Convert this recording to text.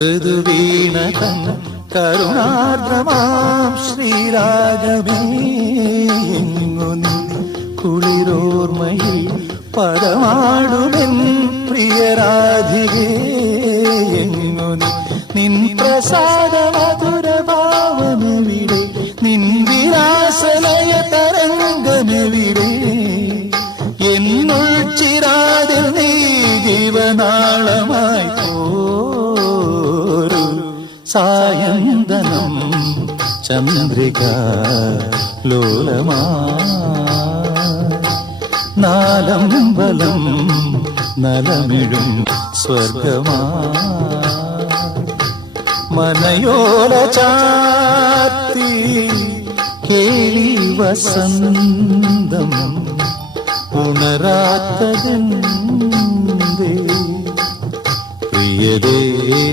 ഋതുവീണതൻ കരുണാർദ്രമാം ശ്രീരാഗമേ എങ്ങു നീ കുളിരോർമ്മയിൽ പദമാടുമെൻ പ്രിയരാധികേ എങ്ങു നീ നിൻ പ്രസാദ മധുരഭാവമെവിടെ നിൻ വിലാസലയ തരംഗമെവിടെ എന്നുൾ ചിരാതിൽ നീ ജീവനാളമായി സായന്തനം ചന്ദ്രിക ലോലമാ നാലമ്പലം നലമിഴും സ്വർഗമാ മനയോല ചാത്തി കേളി വസന്തം ഉണരാത്തതെന്തേ പ്രിയതേ.